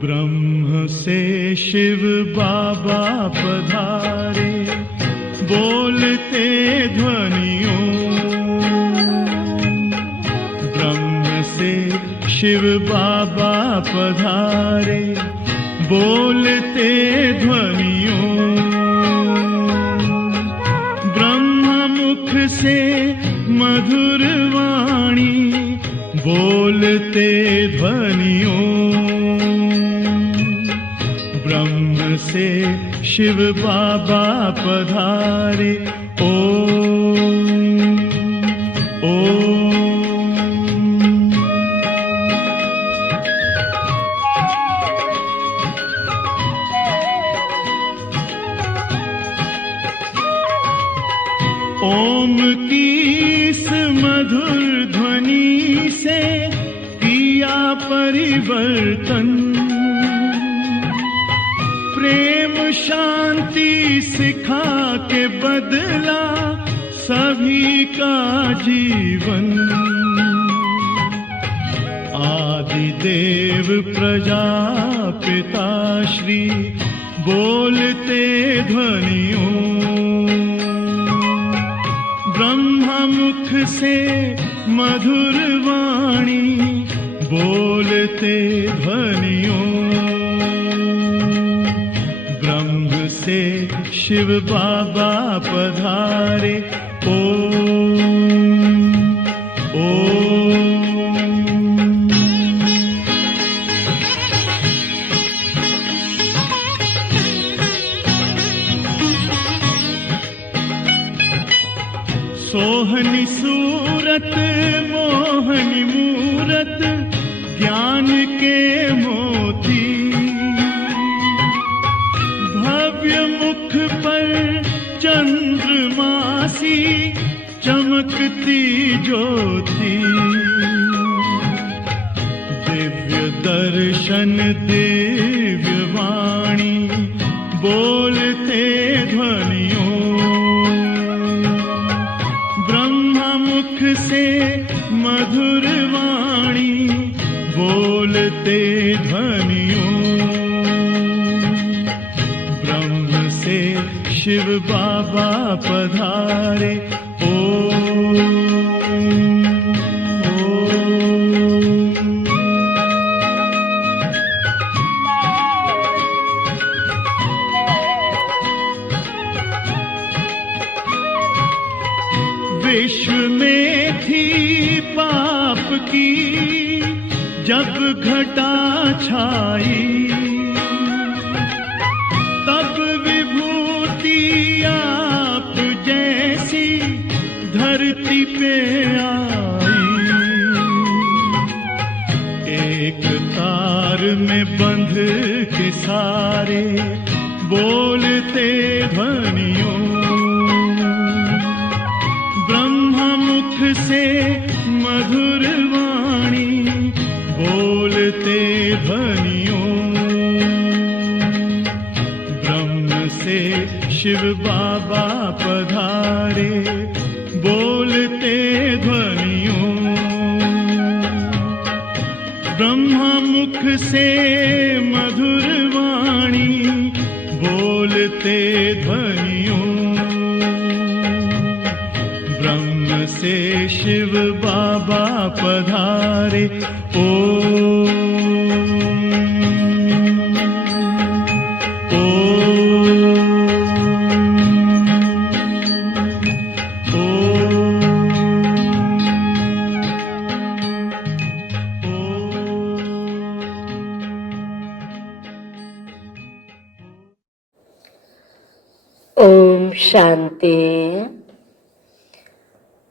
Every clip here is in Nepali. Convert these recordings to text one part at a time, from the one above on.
ब्रह्म से शिव बाबा पधारे, बोलते ध्वनियों। ब्रह्म से शिव बाबा पधारे, बोलते ध्वनियों। ब्रह्म मुख से मधुर वाणी, बोलते ध्वनियों। ब्रह्म से शिव बाबा पधारे, ओम ओम। ओम की इस मधुर ध्वनि से किया परिवर्तन। प्रेम शांति सिखा के बदला सभी का जीवन। आदि देव प्रजापिता श्री बोलते ध्वनियों। ब्रह्मा मुख से मधुर वाणी, बोलते ध्वनियों। ब्रह्म से शिव बाबा पधारे, ओम ओम। सोहनी सूरत मोहनी मूरत, ज्ञान के मोती। भव्य मुख पर चंद्रमासी, चमकती ज्योति। दिव्य दर्शन दिव्य वाणी, बोलते ध्वनियों। ब्रह्मा मुख से मधुर वाणी, बोलते ध्वनियों। ब्रह्म से शिव बाबा पधारे, ओम ओम। विश्व में थी पाप की जब घटा छाई, तब विभूति आप जैसी धरती पे आई। एक तार में बंध के सारे, बोलते ध्वनियों। ब्रह्मा मुख से मधुर वाणी, बोलते ध्वनियों। ब्रह्म से शिव बाबा पधारे, बोलते ध्वनियों। ब्रह्मा मुख से मधुर वाणी, बोलते ध्वनियों। ब्रह्म से शिव बाबा पधारे, ओम ओम शांति,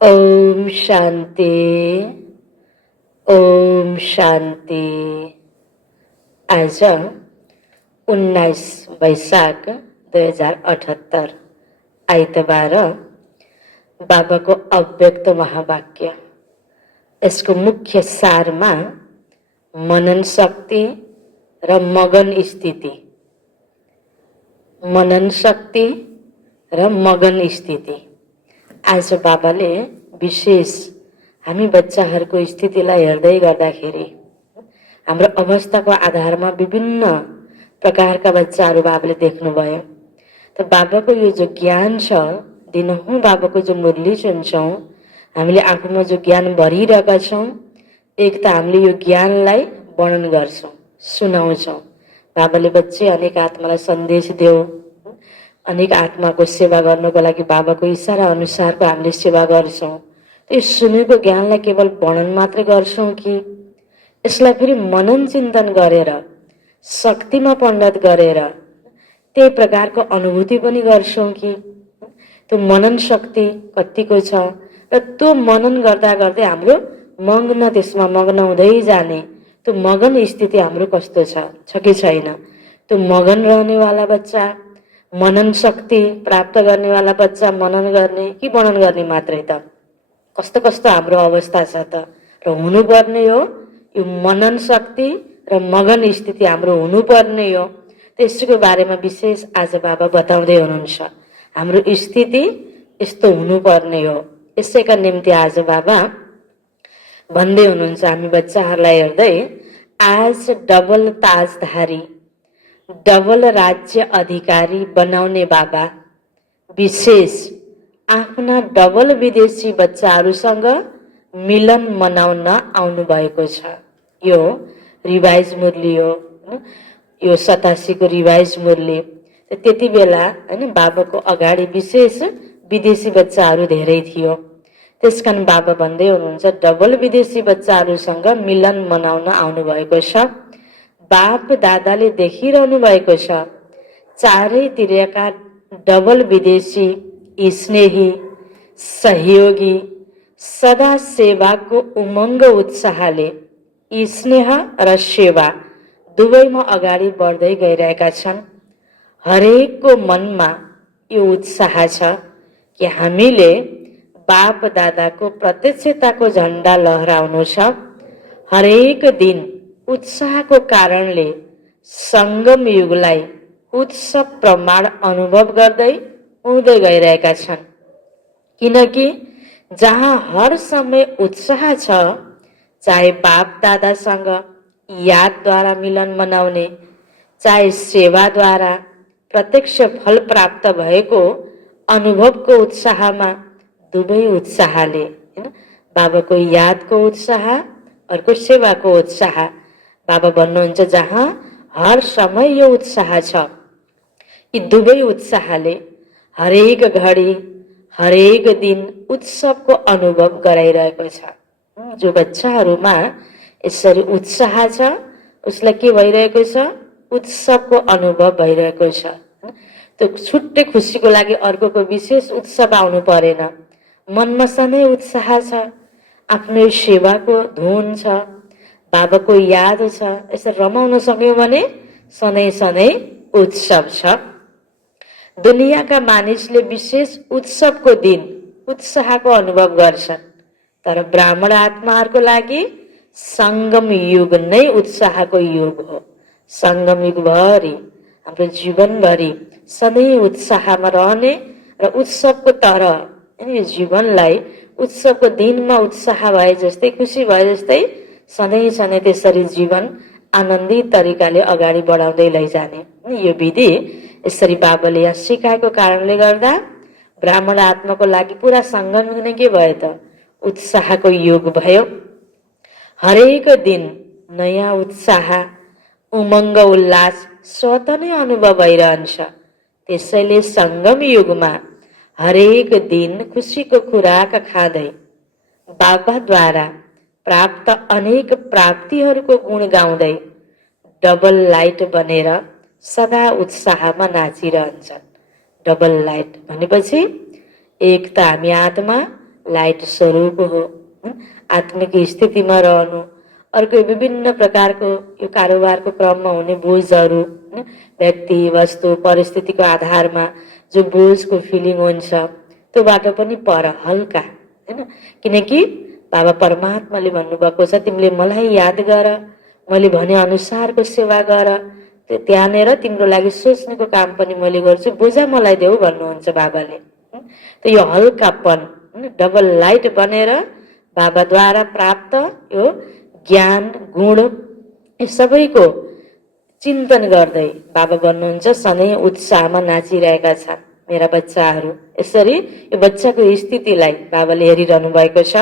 ओम शांति, ओम शांति। आज 19 वैशाख 2078 आइतबार बाबा को अव्यक्त महावाक्य यसको मुख्य सारमा मनन शक्ति र मगन स्थिति, मनन शक्ति र मगन स्थिति। आज बाबाले विशेष हामी बच्चाहरूको स्थितिलाई हेर्दै गर्दाखेरि हाम्रो अवस्थाको आधारमा विभिन्न प्रकारका बच्चाहरू बाबाले देख्नुभयो। त बाबाको यो जो ज्ञान छ, दिनहुँ बाबाको जो मुरली सुन्छौँ, हामीले आफूमा जो ज्ञान भरिरहेका छौँ, एक त हामीले यो ज्ञानलाई वर्णन गर्छौँ, सुनाउँछौँ। बाबाले बच्चे अनेक आत्मालाई सन्देश देऊ, अनेक आत्माको सेवा गर्नको लागि बाबाको इसारा अनुसारको हामीले सेवा गर्छौँ। यो सुनेको ज्ञानलाई केवल वर्णन मात्र गर्छौँ कि यसलाई फेरि मनन चिन्तन गरेर, शक्तिमा परिणत गरेर त्यही प्रकारको अनुभूति पनि गर्छौँ कि त्यो मनन शक्ति कतिको छ र त्यो मनन गर्दा गर्दै हाम्रो मग्न, त्यसमा मग्न हुँदै जाने त्यो मगन स्थिति हाम्रो कस्तो छ कि छैन। त्यो मगन रहनेवाला बच्चा, मनन शक्ति प्राप्त गर्नेवाला बच्चा मनन गर्ने कि वर्णन गर्ने मात्रै त, कस्तो कस्तो हाम्रो अवस्था छ त। र हुनुपर्ने हो यो मनन शक्ति र मगन स्थिति हाम्रो हुनुपर्ने हो। त्यसको बारेमा विशेष आज बाबा बताउँदै हुनुहुन्छ। हाम्रो स्थिति यस्तो हुनुपर्ने हो। यसैका निम्ति आज बाबा भन्दै हुनुहुन्छ हामी बच्चाहरूलाई हेर्दै, आज डबल ताजधारी, डबल राज्य अधिकारी बनाउने बाबा विशेष आफ्ना डबल विदेशी बच्चाहरूसँग मिलन मनाउन आउनु भएको छ। यो रिभाइज मुरली हो, यो 87 को रिभाइज मुरली। त्यति बेला हैन बाबाको अगाडि विशेष विदेशी बच्चाहरू धेरै थियो। त्यसकारण बाबा भन्दै हुनुहुन्छ डबल विदेशी बच्चाहरूसँग मिलन मनाउन आउनु भएको छ। बाप दादाले देखिरहनु भएको छ चारैतिरका डबल विदेशी स्नेही, सहयोगी, सदा सेवाको उमङ्ग उत्साहले स्नेह र सेवा दुवैमा अगाडि बढ्दै गइरहेका छन्। हरेकको मनमा यो उत्साह छ कि हामीले बाप दादाको प्रत्यक्षताको झण्डा लहराउनु छ। हरेक दिन उत्साहको कारणले सङ्गम युगलाई उत्सव प्रमाण अनुभव गर्दै उड्दै गइरहेका छन्। किनकि जहाँ हर समय उत्साह छ, चाहे बाप दादासँग यादद्वारा मिलन मनाउने, चाहे सेवाद्वारा प्रत्यक्ष फल प्राप्त भएको अनुभवको उत्साहमा, दुवै उत्साहले हैन बाबाको यादको उत्साह, अर्को सेवाको उत्साह। बाबा भन्नुहुन्छ जहाँ हर समय यो उत्साह छ, यी दुवै उत्साहले हरेक घडी, हरेक दिन उत्सवको अनुभव गराइरहेको छ। जो बच्चाहरूमा यसरी उत्साह छ उसलाई के भइरहेको छ? उत्सवको अनुभव भइरहेको छ। त्यो छुट्टै खुसीको लागि अर्कोको विशेष उत्सव आउनु परेन, मनमा सधैँ उत्साह छ, आफ्नो सेवाको धुन छ, बाबाको याद छ। यसरी रमाउन सक्यौँ भने सधैँ सधैँ उत्सव छ। दुनियाँका मानिसले विशेष उत्सवको दिन उत्साहको अनुभव गर्छन्, तर ब्राह्मण आत्माहरूको लागि सङ्गम युग नै उत्साहको युग हो। सङ्गम युगभरि हाम्रो जीवनभरि सधैँ उत्साहमा रहने र उत्सवको तरह यो जीवनलाई उत्सवको दिनमा उत्साह भए जस्तै, खुसी भए जस्तै सधैँ सधैँ त्यसरी जीवन आनन्दित तरिकाले अगाडि बढाउँदै लैजाने यो विधि यसरी बाबाले यहाँ सिकाएको कारणले गर्दा ब्राह्मण आत्माको लागि पुरा सङ्गम युग नै के भयो त? उत्साहको युग भयो। हरेक दिन नयाँ उत्साह, उमङ्ग, उल्लास स्वतः नै अनुभव भइरहन्छ। त्यसैले सङ्गम युगमा हरेक दिन खुसीको खुराक खाँदै बाबाद्वारा प्राप्त अनेक प्राप्तिहरूको गुण गाउँदै डबल लाइट बनेर सदा उत्साहमा नाचिरहन्छन्। डबल लाइट भनेपछि एक त हामी आत्मा लाइट स्वरूप हो, आत्मिक स्थितिमा रहनु। अर्को विभिन्न प्रकारको यो कारोबारको क्रममा हुने बोझहरू, व्यक्ति वस्तु परिस्थितिको आधारमा जो बोझको फिलिङ हुन्छ त्योबाट पनि पर हल्का हैन। किनकि बाबा परमात्माले भन्नुभएको छ, तिमीले मलाई याद गर, मैले भने अनुसारको सेवा गर, त्यहाँनिर तिम्रो लागि सोच्नेको काम पनि मैले गर्छु, बोझा मलाई देऊ भन्नुहुन्छ बाबाले। त यो हल्कापन डबल लाइट बनेर बाबाद्वारा प्राप्त यो ज्ञान गुण यो सबैको चिन्तन गर्दै बाबा भन्नुहुन्छ सधैँ उत्साहमा नाचिरहेका छन् मेरा बच्चाहरू। यसरी यो बच्चाको स्थितिलाई बाबाले हेरिरहनु भएको छ।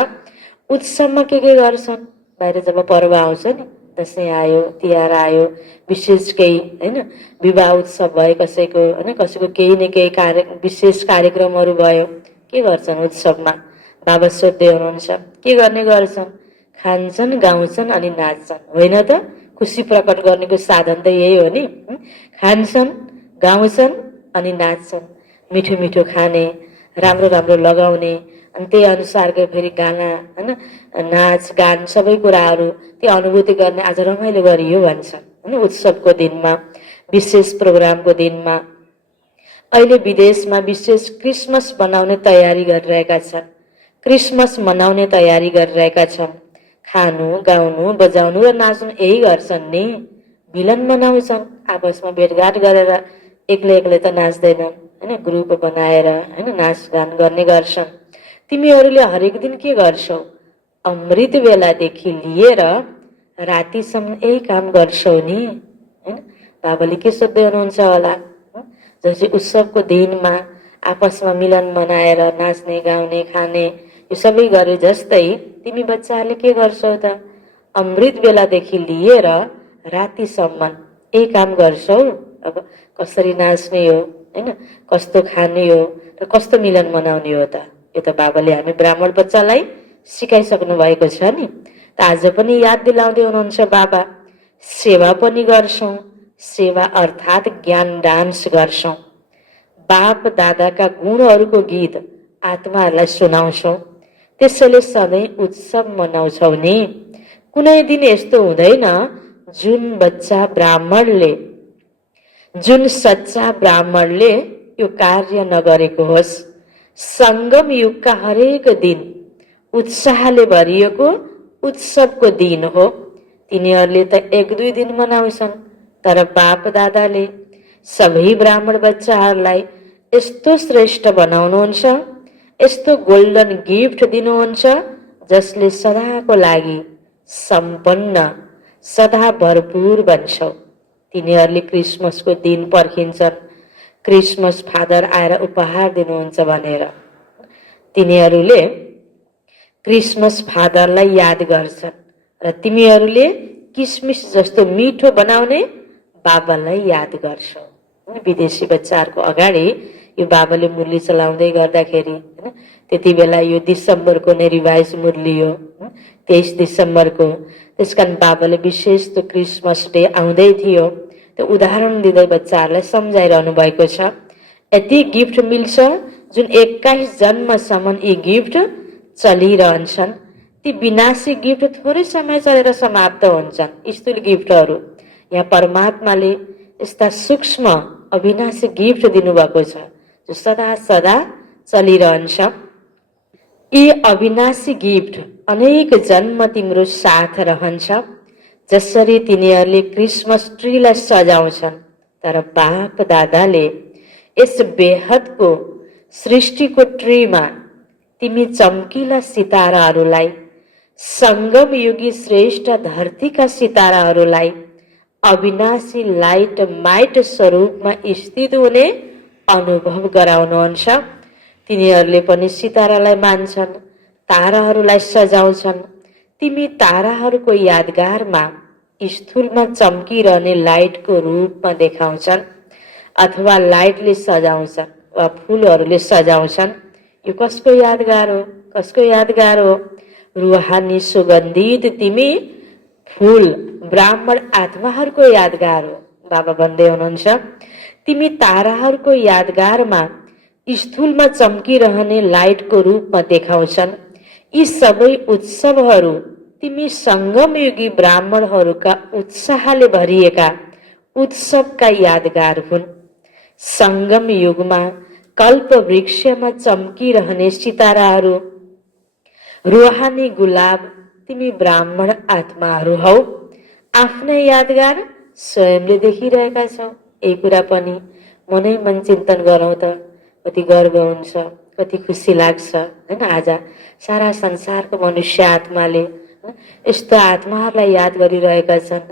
उत्सवमा के गर्छन्, बाहिर जब पर्व आउँछ नि, दसैँ आयो, तिहार आयो, विशेष केही होइन विवाह उत्सव भयो कसैको, होइन कसैको केही न केही विशेष कार्यक्रमहरू भयो, के गर्छन् उत्सवमा? बाबा सोध्दै हुनुहुन्छ के गर्ने गर्छन्? खान्छन्, गाउँछन् अनि नाच्छन्, होइन त? खुसी प्रकट गर्नेको साधन त यही हो नि। खान्छन्, गाउँछन् अनि नाच्छन्, मिठो मिठो खाने, राम्रो राम्रो लगाउने, अनि त्यही अनुसारको फेरि गाना, होइन नाच गान सबै कुराहरू त्यो अनुभूति गर्ने। आज रमाइलो गरियो भन्छ होइन उत्सवको दिनमा, विशेष प्रोग्रामको दिनमा। अहिले विदेशमा विशेष क्रिसमस मनाउने तयारी गरिरहेका छन्, क्रिसमस मनाउने तयारी गरिरहेका छन्। खानु, गाउनु, बजाउनु र नाच्नु यही गर्छन् नि। मिलन मनाउँछन्, आपसमा भेटघाट गरेर, एक्लै एक्लै त नाच्दैनन्, होइन ग्रुप बनाएर होइन नाचगान गर्ने गर्छन्। तिमीहरूले हरेक दिन के गर्छौ? अमृत बेलादेखि लिएर रातिसम्म यही काम गर्छौ नि, होइन? बाबाले के सोध्दै हुनुहुन्छ होला? जस्तै उत्सवको दिनमा आपसमा मिलन मनाएर नाच्ने, गाउने, खाने यो सबै गरे जस्तै तिमी बच्चाहरूले के गर्छौ त? अमृत बेलादेखि लिएर रातिसम्म यही काम गर्छौ। अब कसरी नाच्ने हो, होइन कस्तो खाने हो र कस्तो मिलन मनाउने हो त? यो त बाबाले हामी ब्राह्मण बच्चालाई सिकाइसक्नु भएको छ नि। त आज पनि याद दिलाउँदै हुनुहुन्छ बाबा, सेवा पनि गर्छौँ, सेवा अर्थात् ज्ञान डान्स गर्छौँ, बाप दादाका गुणहरूको गीत आत्माहरूलाई सुनाउँछौँ, त्यसैले सधैँ उत्सव मनाउँछौ नि। कुनै दिन यस्तो हुँदैन जुन सच्चा ब्राह्मणले यो कार्य नगरेको होस्। सङ्गम युगका हरेक दिन उत्साहले भरिएको उत्सवको दिन हो। तिनीहरूले त 1-2 दिन मनाउँछन्, तर बाप दादाले सबै ब्राह्मण बच्चाहरूलाई यस्तो श्रेष्ठ बनाउनुहुन्छ, यस्तो गोल्डन गिफ्ट दिनुहुन्छ जसले सदाको लागि सम्पन्न, सदा भरपूर बन्छौ। तिनीहरूले क्रिसमसको दिन पर्खिन्छन्, क्रिसमस फादर आएर उपहार दिनुहुन्छ भनेर। तिनीहरूले क्रिसमस फादरलाई याद गर्छन् र तिमीहरूले किसमिस जस्तो मिठो बनाउने बाबालाई याद गर्छौ। विदेशी बच्चाहरूको अगाडि यो बाबाले मुरली चलाउँदै गर्दाखेरि होइन त्यति बेला यो डिसेम्बरको नै रिभाइज मुरली हो, 23 डिसेम्बरको। त्यसकारण बाबाले विशेष त्यो क्रिसमस डे आउँदै थियो, त्यो उदाहरण दिँदै बच्चाहरूलाई सम्झाइरहनु भएको छ। यति गिफ्ट मिल्छ जुन 21 जन्मसम्म यी गिफ्ट चलिरहन्छन्। ती विनाशी गिफ्ट थोरै समय चलेर समाप्त हुन्छन्, स्थूल गिफ्टहरू। यहाँ परमात्माले यस्ता सूक्ष्म अविनाशी गिफ्ट दिनुभएको छ जो सदा सदा चलिरहन्छ। यी अविनाशी गिफ्ट अनेक जन्म तिम्रो साथ रहन्छ। जसरी तिनीहरूले क्रिसमस ट्रीलाई सजाउँछन्, तर बाप दादाले यस बेहदको सृष्टिको ट्रीमा तिमी चम्किला सिताराहरूलाई, सङ्गम युगी श्रेष्ठ धरतीका सिताराहरूलाई अविनाशी लाइट माइट स्वरूपमा स्थित हुने अनुभव गराउनुहुन्छ। तिनीहरूले पनि सितारालाई मान्छन्, ताराहरूलाई सजाउँछन्। तिमी ताराहरूको यादगारमा स्थूलमा चम्किरहने लाइटको रूपमा देखाउँछन्, अथवा लाइटले सजाउँछन् वा फुलहरूले सजाउँछन्। यो कसको यादगार हो? कसको यादगार हो? रुहानी सुगन्धित तिमी फुल ब्राह्मण आत्माहरूको यादगार हो। बाबा भन्दै हुनुहुन्छ तिमी ताराहरूको यादगारमा स्थूलमा चम्किरहने लाइटको रूपमा देखाउँछन्। यी सबै उत्सवहरू तिमी सङ्गमयुगी ब्राह्मणहरूका उत्साहले भरिएका उत्सवका यादगार हुन्। सङ्गम युगमा कल्प वृक्षमा चम्किरहने सिताराहरू रुहानी गुलाब तिमी ब्राह्मण आत्माहरू हौ, आफ्नै यादगार स्वयंले देखिरहेका छौ। यही कुरा पनि मनै मन चिन्तन गरौँ त कति गर्व हुन्छ, कति खुसी लाग्छ हैन। आज सारा संसारको मनुष्य आत्माले यस्तो आत्माहरूलाई याद गरिरहेका छन्,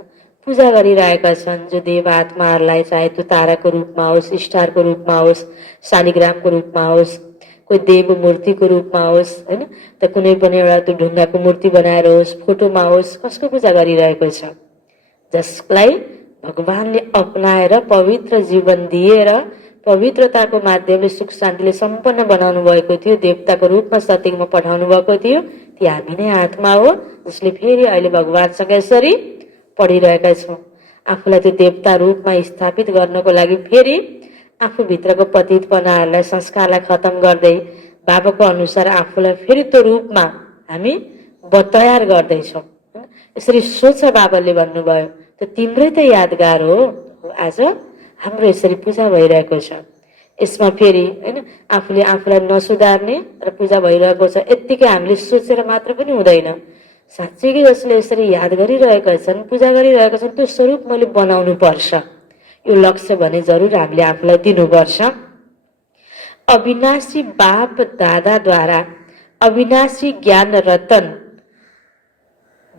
पूजा गरिरहेका छन्, जो देव आत्माहरूलाई चाहे त्यो ताराको रूपमा होस्, स्टारको रूपमा होस्, शालिग्रामको रूपमा होस्, कोही देव मूर्तिको रूपमा होस् हैन, त कुनै पनि एउटा त्यो ढुङ्गाको मूर्ति बनाएर होस्, फोटोमा होस्, कसको पूजा गरिरहेको छ? जसलाई भगवानले अपनाएर पवित्र जीवन दिएर पवित्रताको माध्यमले सुख शान्तिले सम्पन्न बनाउनु भएको थियो, देवताको रूपमा सत्यमा पठाउनु भएको थियो, ती हामी नै आत्मा हो, जसले फेरि अहिले भगवानसँग यसरी पढिरहेका छौँ। आफूलाई त्यो देवता रूपमा स्थापित गर्नको लागि फेरि आफूभित्रको पतितपनाहरूलाई, संस्कारलाई खतम गर्दै बाबाको अनुसार आफूलाई फेरि त्यो रूपमा हामी तयार गर्दैछौँ। यसरी सोच बाबाले भन्नुभयो, त्यो तिम्रै त यादगार हो। आज हाम्रो यसरी पूजा भइरहेको छ। यसमा फेरि हैन आफूले आफूलाई नसुधार्ने र पूजा भइरहेको छ यत्तिकै हामीले सोचेर मात्र पनि हुँदैन। साँच्चैकै जसले यसरी याद गरिरहेका छन्, पूजा गरिरहेका छन्, त्यो स्वरूप मैले बनाउनु पर्छ। यो लक्ष्य भने जरुर हामीले आफूलाई दिनुपर्छ। अविनाशी बाप दादाद्वारा अविनाशी ज्ञान रतन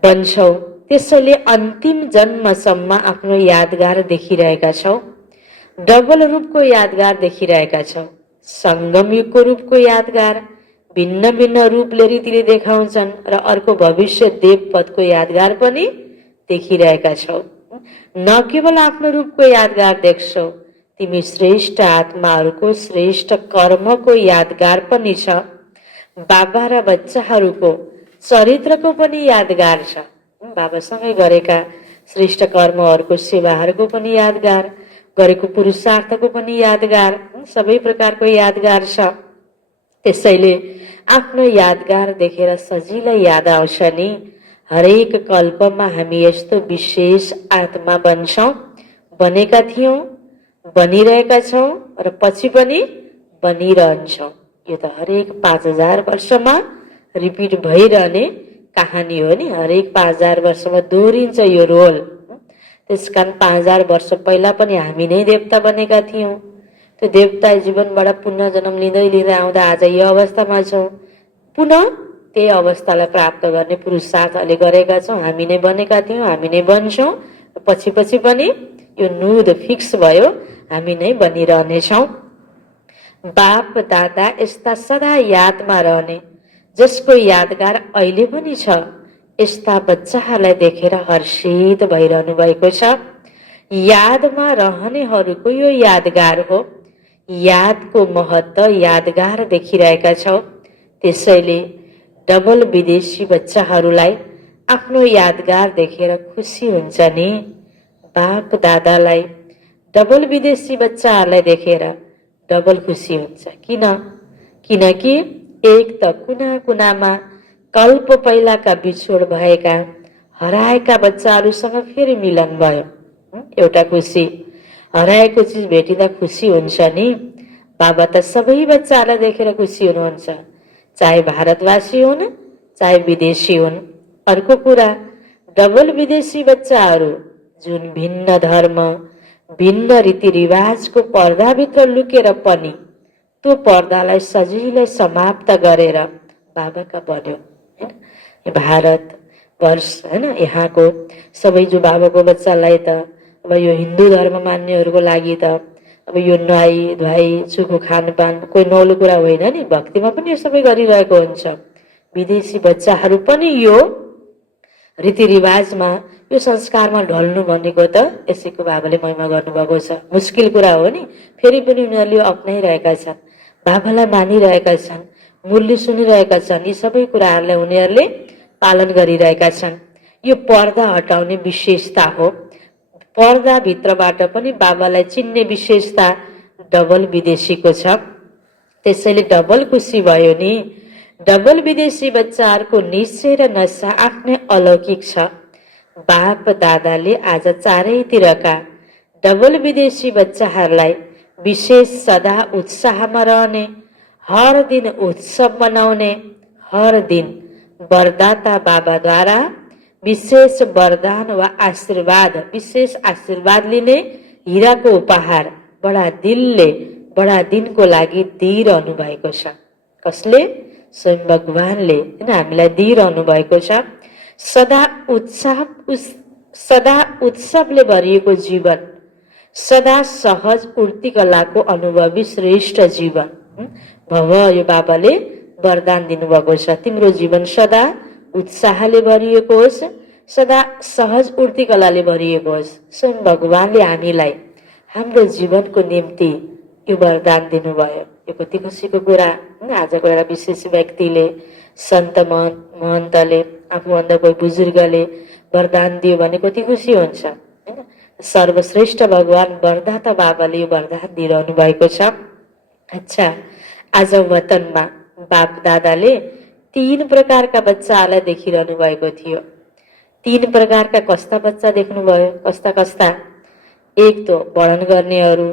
बन्छौ, त्यसैले अन्तिम जन्मसम्म आफ्नो यादगार देखिरहेका छौ। डबल रूपको यादगार देखिरहेका छौ। संगम युगको रूपको यादगार भिन्न भिन्न रूपले रीतिले देखाउँछन् र अर्को भविष्य देव पदको यादगार पनि देखिरहेका छौ। न केवल आफ्नो रूपको यादगार देख्छौ, तिमी श्रेष्ठ आत्माहरूको श्रेष्ठ कर्मको यादगार पनि छ। बाबा र बच्चाहरूको चरित्रको पनि यादगार छ। बाबासँगै गरेका श्रेष्ठ कर्महरूको सेवाहरूको पनि यादगार, गरेको पुरुषार्थको पनि यादगार, सबै प्रकारको यादगार छ। त्यसैले आफ्नो यादगार देखेर सजिलै याद आउँछ नि, हरेक कल्पमा हामी यस्तो विशेष आत्मा बन्छौँ, बनेका थियौँ, बनिरहेका छौँ र पछि पनि बनिरहन्छौँ। यो त हरेक 5000 वर्षमा रिपिट भइरहने कहानी हो नि। हरेक 5000 वर्षमा दोहोरिन्छ यो रोल। त्यसकारण 5000 वर्ष पहिला पनि हामी नै देवता बनेका थियौँ। त्यो देवता जीवनबाट पुनः जन्म लिँदै लिँदै आउँदा आज यो अवस्थामा छौँ। पुनः त्यही अवस्थालाई प्राप्त गर्ने पुरुषार्थ अहिले गरेका छौँ। हामी नै बनेका थियौँ, हामी नै बन्छौँ, पछि पछि पनि यो नुद फिक्स भयो, हामी नै बनिरहनेछौँ। बाप दादा यस्ता सदा यादमा रहने, जसको यादगार अहिले पनि छ, यस्ता बच्चाहरूलाई देखेर हर्षित भइरहनु भएको छ। यादमा रहनेहरूको यो यादगार हो। यादको महत्त्व यादगार देखिरहेका छौ। त्यसैले डबल विदेशी बच्चाहरूलाई आफ्नो यादगार देखेर खुसी हुन्छ नि। बाप दादालाई डबल विदेशी बच्चाहरूलाई देखेर डबल खुसी हुन्छ। किन? किनकि एक त कुना कुनामा कल्प पहिलाका बिछोड भएका हराएका बच्चाहरूसँग फेरि मिलन भयो। एउटा खुसी, हराएको चिज भेटिँदा खुसी हुन्छ नि। बाबा त सबै बच्चाहरूलाई देखेर खुसी हुनुहुन्छ, चाहे भारतवासी हुन् चाहे विदेशी हुन्। अर्को कुरा, डबल विदेशी बच्चाहरू जुन भिन्न धर्म भिन्न रीतिरिवाजको पर्दाभित्र लुकेर पनि त्यो पर्दालाई सजिलै समाप्त गरेर बाबाका बन्यो हैन। भारत वर्ष हैन, यहाँको सबै जो बाबाको बच्चालाई त अब यो हिन्दू धर्म मान्नेहरूको लागि त अब यो नुहाई धुवाई चुखो खानपान कोही नौलो कुरा होइन नि। भक्तिमा पनि यो सबै गरिरहेको हुन्छ। विदेशी बच्चाहरू पनि यो रीतिरिवाजमा यो संस्कारमा ढल्नु भनेको त यसैको बाबाले महिमा गर्नुभएको छ। मुस्किल कुरा हो नि, फेरि पनि उनीहरूले अप्नाइरहेका छन्, बाबालाई मानिरहेका छन्, मूल्य सुनिरहेका छन्। यी सबै कुराहरूलाई उनीहरूले पालन गरिरहेका छन्। यो पर्दा हटाउने विशेषता हो। पर्दाभित्रबाट पनि बाबालाई चिन्ने विशेषता डबल विदेशीको छ। त्यसैले डबल खुसी भयो नि। डबल विदेशी बच्चाहरूको निश्चय र नशा आफ्नै अलौकिक छ। बाप दादाले आज चारैतिरका डबल विदेशी बच्चाहरूलाई विशेष सदा उत्साहमा रहने, हर दिन उत्सव मनाउने, हर दिन वरदाता बाबाद्वारा विशेष वरदान वा आशीर्वाद, विशेष आशीर्वाद लिने हिराको उपहार बडा दिनको लागि दिइरहनु भएको छ। कसले? स्वयं भगवानले हैन हामीलाई दिइरहनु भएको छ। सदा उत्सवले भरिएको जीवन, सदा सहज उर्ती कलाको अनुभवी श्रेष्ठ जीवन भव, यो बाबाले वरदान दिनुभएको छ। तिम्रो जीवन सदा उत्साहले भरिएको होस्, सदा सहज उर्ती कलाले भरिएको होस्। स्वयं भगवानले हामीलाई हाम्रो जीवनको निम्ति यो वरदान दिनुभयो। यो कति खुसीको कुरा। आजको एउटा विशेष व्यक्तिले, सन्त महन्तले, आफूभन्दा कोही बुजुर्गले वरदान दियो भने कति खुसी हुन्छ हैन। सर्वश्रेष्ठ भगवान वरदाता बाबाले यो वरदान दिइरहनु भएको छ। अच्छा, आज वतनमा बाप दादाले 3 प्रकारका बच्चाहरूलाई देखिरहनु भएको थियो। 3 प्रकारका कस्ता बच्चा देख्नुभयो? कस्ता कस्ता? एक तो वर्णन गर्नेहरू,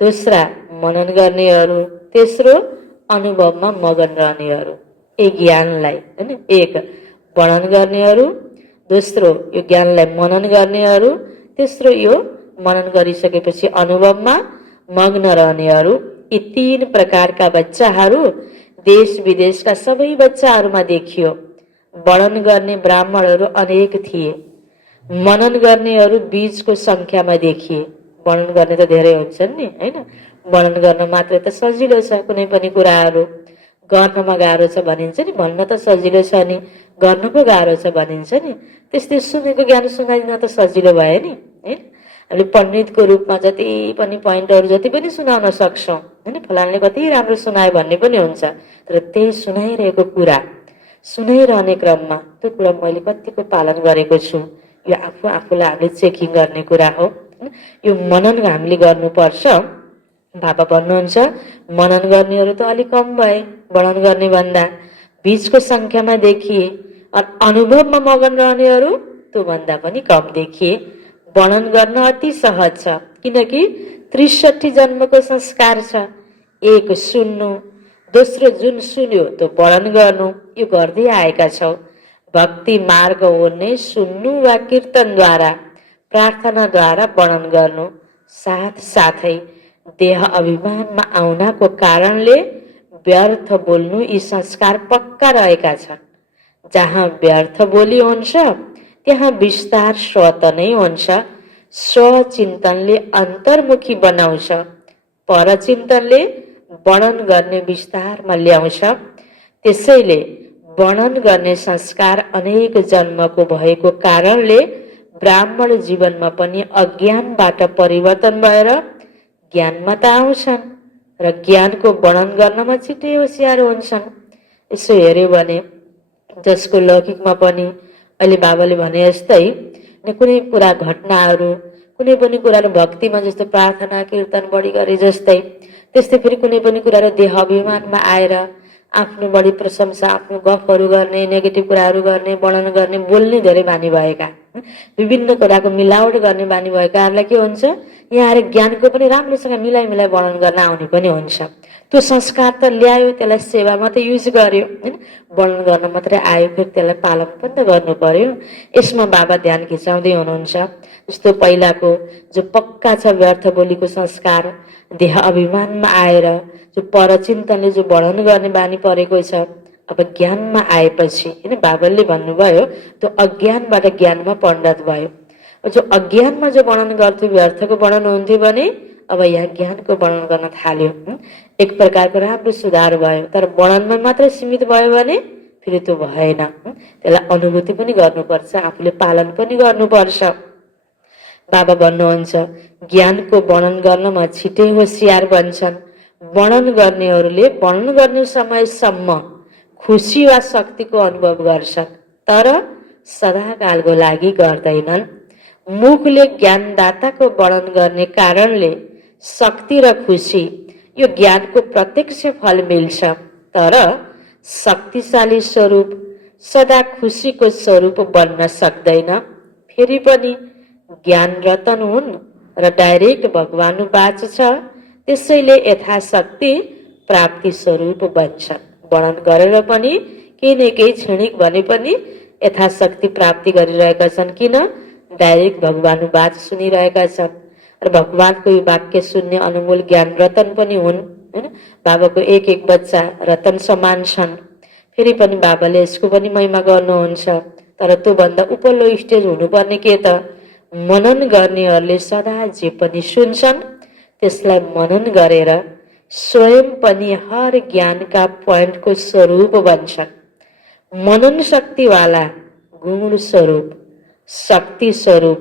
दोस्रा मनन गर्नेहरू, तेस्रो अनुभवमा मगन रहनेहरू। एक ज्ञानलाई हैन, एक वर्णन गर्नेहरू, दोस्रो यो ज्ञानलाई मनन गर्नेहरू, तेस्रो यो मनन गरिसकेपछि अनुभवमा मग्न रहनेहरू। यी 3 प्रकारका बच्चाहरू देश विदेशका सबै बच्चाहरूमा देखियो। वर्णन गर्ने ब्राह्मणहरू अनेक थिए, मनन गर्नेहरू बीचको संख्यामा देखिए। वर्णन गर्ने त धेरै हुन्छन् नि हैन। वर्णन गर्न मात्र त सजिलो छ, कुनै पनि कुराहरू गर्नमा गाह्रो छ भनिन्छ नि, भन्न त सजिलो छ नि गर्न पो गाह्रो छ भनिन्छ नि। त्यस्तै सुनेको ज्ञान सुनाइदिन त सजिलो भयो नि हैन। हामीले पण्डितको रूपमा जति पनि पोइन्टहरू जति पनि सुनाउन सक्छौँ हैन, फलानले कति राम्रो सुनायो भन्ने पनि हुन्छ, तर त्यही सुनाइरहेको कुरा, सुनाइरहने क्रममा त्यो कुरा मैले कतिको पालन गरेको छु, यो आफूलाई हामीले चेकिङ गर्ने कुरा हो। यो मनन हामीले गर्नुपर्छ। बाबा भन्नुहुन्छ मनन गर्नेहरू त अलिक कम भए वर्णन गर्ने भन्दा, बीचको संख्यामा देखिए। अनुभवमा मगन रहनेहरू त्यो भन्दा पनि कम देखिए। वर्णन गर्न अति सहज छ, किनकि 63 जन्मको संस्कार छ। एक सुन्नु, दोस्रो जुन सुन्यो त्यो वर्णन गर्नु, यो गर्दै आएका छौँ। भक्ति मार्ग हो नै सुन्नु वा कीर्तनद्वारा, प्रार्थनाद्वारा वर्णन गर्नु। साथ साथै देह अभिमानमा आउनको कारणले व्यर्थ बोल्नु, यी संस्कार पक्का रहेका छन्। जहाँ व्यर्थ बोली हुन्छ त्यहाँ विस्तार स्वत नै हुन्छ। स्वचिन्तनले अन्तर्मुखी बनाउँछ, परचिन्तनले वर्णन गर्ने विस्तारमा ल्याउँछ। त्यसैले वर्णन गर्ने संस्कार अनेक जन्मको भएको कारणले ब्राह्मण जीवनमा पनि अज्ञानबाट परिवर्तन भएर ज्ञानमा त आउँछन् र ज्ञानको वर्णन गर्नमा छिटै होसियार हुन्छन्। यसो हेर्यो भने जसको लौकिकमा पनि अहिले बाबाले भने जस्तै कुनै कुरा घटनाहरू, कुनै पनि कुराहरू भक्तिमा जस्तो प्रार्थना कीर्तन बढी गरे जस्तै, त्यस्तै फेरि कुनै पनि कुराहरू देह अभिमानमा आएर आफ्नो बढी प्रशंसा, आफ्नो गफहरू गर्ने, नेगेटिभ कुराहरू गर्ने, वर्णन गर्ने, बोल्ने धेरै बानी भएका, विभिन्न कुराको मिलावट गर्ने बानी भएकाहरूलाई के हुन्छ, यहाँ आएर ज्ञानको पनि राम्रोसँग मिलाइ वर्णन गर्न आउने पनि हुन्छ। त्यो संस्कार त ल्यायो, त्यसलाई सेवामा त युज गर्यो हैन, वर्णन गर्न मात्रै आयो, फेरि त्यसलाई पालन पनि त गर्नु पर्यो। यसमा बाबा ध्यान खिचाउँदै हुनुहुन्छ। जस्तो पहिलाको जो पक्का छ व्यर्थ बोलीको संस्कार, देह अभिमानमा आएर जो परचिन्तनले जो वर्णन गर्ने बानी परेको छ, अब ज्ञानमा आएपछि हैन बाबाले भन्नुभयो त्यो अज्ञानबाट ज्ञानमा परिणत भयो। जो अज्ञानमा जो वर्णन गर्थ्यो, व्यर्थको वर्णन हुन्थ्यो भने अब यहाँ ज्ञानको वर्णन गर्न थाल्यो। एक प्रकारको राम्रो सुधार भयो। तर वर्णनमा मात्र सीमित भयो भने फेरि त्यो भएन। त्यसलाई अनुभूति पनि गर्नुपर्छ, आफूले पालन पनि गर्नुपर्छ। बाबा भन्नुहुन्छ ज्ञानको वर्णन गर्नमा छिटै होसियार बन्छन्। वर्णन गर्नेहरूले वर्णन गर्ने समयसम्म खुसी वा शक्तिको अनुभव गर्छन्, तर सदाकालको लागि गर्दैनन्। मुखले ज्ञानदाताको वर्णन गर्ने कारणले शक्ति र खुसी, यो ज्ञानको प्रत्यक्ष फल मिल्छ, तर शक्तिशाली स्वरूप सदा खुसीको स्वरूप बन्न सक्दैन। फेरि पनि ज्ञान रतन हुन् र डाइरेक्ट भगवानुवाच छ, त्यसैले यथाशक्ति प्राप्ति स्वरूप बन्छन्। वर्णन गरेर पनि केही न केही क्षणिक भने पनि यथाशक्ति प्राप्ति गरिरहेका छन्। किन? डाइरेक्ट भगवानको बात सुनिरहेका छन् र भगवानको यो वाक्य सुन्ने अनमोल ज्ञान रतन पनि हुन् हैन। बाबाको एक एक बच्चा रतन समान छन्। फेरि पनि बाबाले यसको पनि महिमा गर्नुहुन्छ। तर त्योभन्दा उपल्लो स्टेज हुनुपर्ने के त? मनन गर्नेहरूले सदा जे पनि सुन्छन् त्यसलाई मनन गरेर स्वयं पनि हर ज्ञानका पोइन्टको स्वरूप बन्छन्। मनन शक्तिवाला गुण स्वरूप, शक्ति स्वरूप,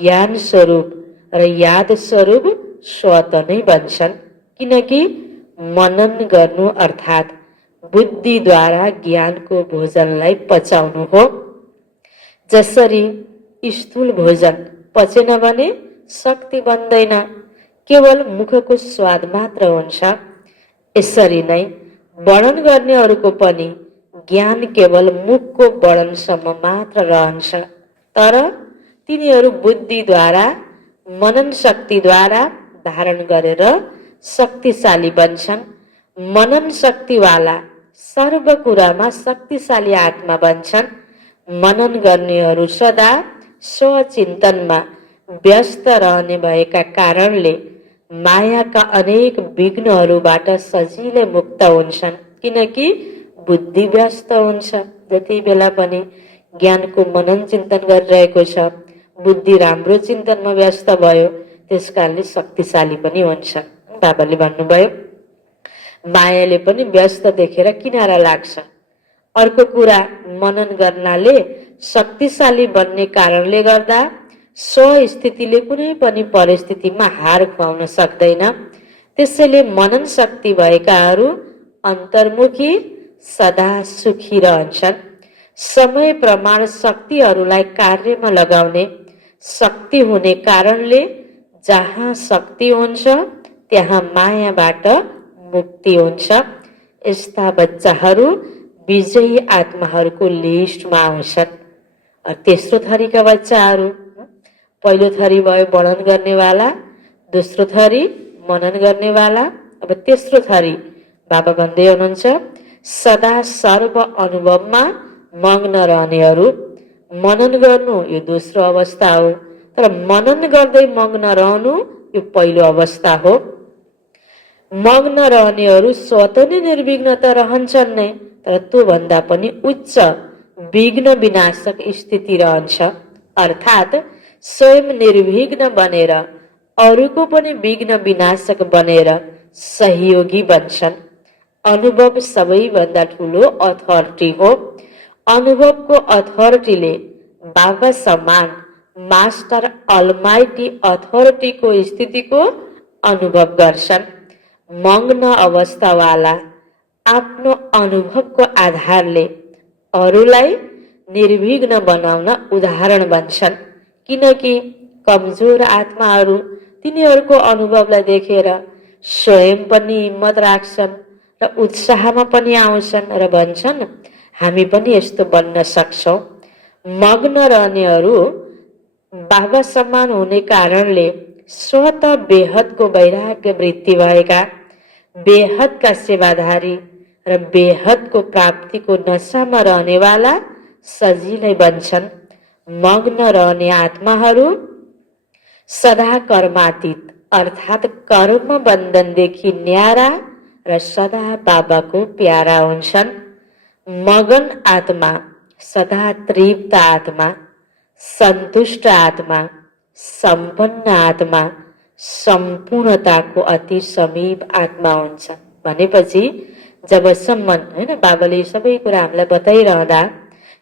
ज्ञान स्वरूप र याद स्वरूप स्वत नै बन्छन्। किनकि मनन गर्नु अर्थात् बुद्धिद्वारा ज्ञानको भोजनलाई पचाउनु हो। जसरी स्थूल भोजन पचेन भने शक्ति बन्दैन, केवल मुखको स्वाद मात्र हुन्छ। यसरी नै वर्णन गर्नेहरूको पनि ज्ञान केवल मुखको वर्णनसम्म मात्र रहन्छ। तर तिनीहरू बुद्धिद्वारा, मनन शक्तिद्वारा धारण गरेर शक्तिशाली बन्छन्। मनन शक्तिवाला सर्व कुरामा शक्तिशाली आत्मा बन्छन्। मनन गर्नेहरू सदा स्वचिन्तनमा व्यस्त रहने भएका कारणले मायाका अनेक विघ्नहरूबाट सजिलै मुक्त हुन्छन्। किनकि बुद्धि व्यस्त हुन्छ। जति बेला पनि ज्ञानको मनन चिन्तन गरिरहेको छ, बुद्धि राम्रो चिन्तनमा व्यस्त भयो, त्यसकारणले शक्तिशाली पनि हुन्छ। बाबाले भन्नुभयो मायाले पनि व्यस्त देखेर किनारा लाग्छ। अर्को कुरा, मनन गर्नाले शक्तिशाली बन्ने कारणले गर्दा स्वस्थितिले कुनै पनि परिस्थितिमा हार खुवाउन सक्दैन। त्यसैले मनन शक्ति भएकाहरू अन्तर्मुखी, सदा सुखी रहन्छन्। समय प्रमाण शक्तिहरूलाई कार्यमा लगाउने शक्ति हुने कारणले जहाँ शक्ति हुन्छ त्यहाँ मायाबाट मुक्ति हुन्छ। यस्ता बच्चाहरू विजयी आत्माहरूको लिस्टमा आउँछन्। तेस्रो थरीका बच्चाहरू, पहिलो थरी भयो वर्णन गर्नेवाला, दोस्रो थरी मनन गर्नेवाला, अब तेस्रो थरी बाबा भन्दै हुनुहुन्छ सदा सर्व अनुभवमा मग्न रहनेहरू। मनन गर्नु यो दोस्रो अवस्था हो, तर मनन गर्दै मग्न रहनु यो पहिलो अवस्था हो। मग्न रहनेहरू स्वतः नै निर्विघ्न त रहन्छन् नै, तर त्यो भन्दा पनि उच्च विघ्न विनाशक स्थिति रहन्छ। अर्थात् स्वयं निर्विघ्न बनेर अरूको पनि विघ्न विनाशक बनेर सहयोगी बन्छन्। अनुभव सबैभन्दा ठुलो अथोरिटी हो। अनुभवको अथोरिटीले बाबा समान मास्टर अलमाइटी अथोरिटीको स्थितिको अनुभव गर्छन्। मग्न अवस्थावाला आफ्नो अनुभवको आधारले अरूलाई निर्विघ्न बनाउन उदाहरण बन्छन्। किनकि कमजोर आत्माहरू तिनीहरूको अनुभवलाई देखेर स्वयं पनि हिम्मत राख्छन् र उत्साहमा पनि आउँछन् र भन्छन् हामी पनि यस्तो बन्न सक्छौँ। मग्न रहनेहरू बाबा समान हुने कारणले स्वत बेहदको वैराग्य वृत्ति भएका, बेहदका सेवाधारी र बेहदको प्राप्तिको नशामा रहनेवाला सजिलै बन्छन्। मग्न रहने आत्माहरू सदा कर्मातीत अर्थात् कर्म बन्धनदेखि न्यारा र सदा बाबाको प्यारा हुन्छन्। मगन आत्मा सदा तृप्त आत्मा, सन्तुष्ट आत्मा, सम्पन्न आत्मा, सम्पूर्णताको अति समीप आत्मा हुन्छ। भनेपछि जबसम्म हैन बाबाले सबै कुरा हामीलाई बताइरहँदा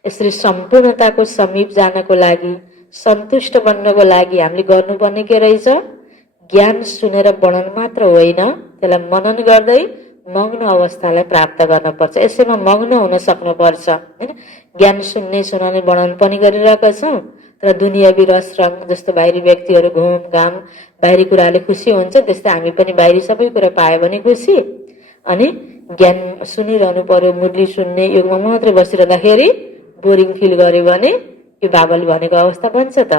यसरी सम्पूर्णताको समीप जानको लागि, सन्तुष्ट बन्नको लागि हामीले गर्नुपर्ने के रहेछ? ज्ञान सुनेर वर्णन मात्र होइन, त्यसलाई मनन गर्दै मग्न अवस्थालाई प्राप्त गर्नुपर्छ। यसैमा मग्न हुन सक्नुपर्छ हैन। ज्ञान सुन्ने सुनाउने वर्णन पनि गरिरहेका छौँ, तर दुनियावी रस रङ जस्तो बाहिरी व्यक्तिहरू घुमघाम बाहिरी कुराले खुसी हुन्छ, त्यस्तै हामी पनि बाहिरी सबै कुरा पायो भने खुसी। अनि ज्ञान सुनिरहनु पर्यो, मुरली सुन्ने योगमा मात्रै बसिरहँदाखेरि बोरिङ फिल गर्यो भने यो बाबाले भनेको अवस्था बन्छ त।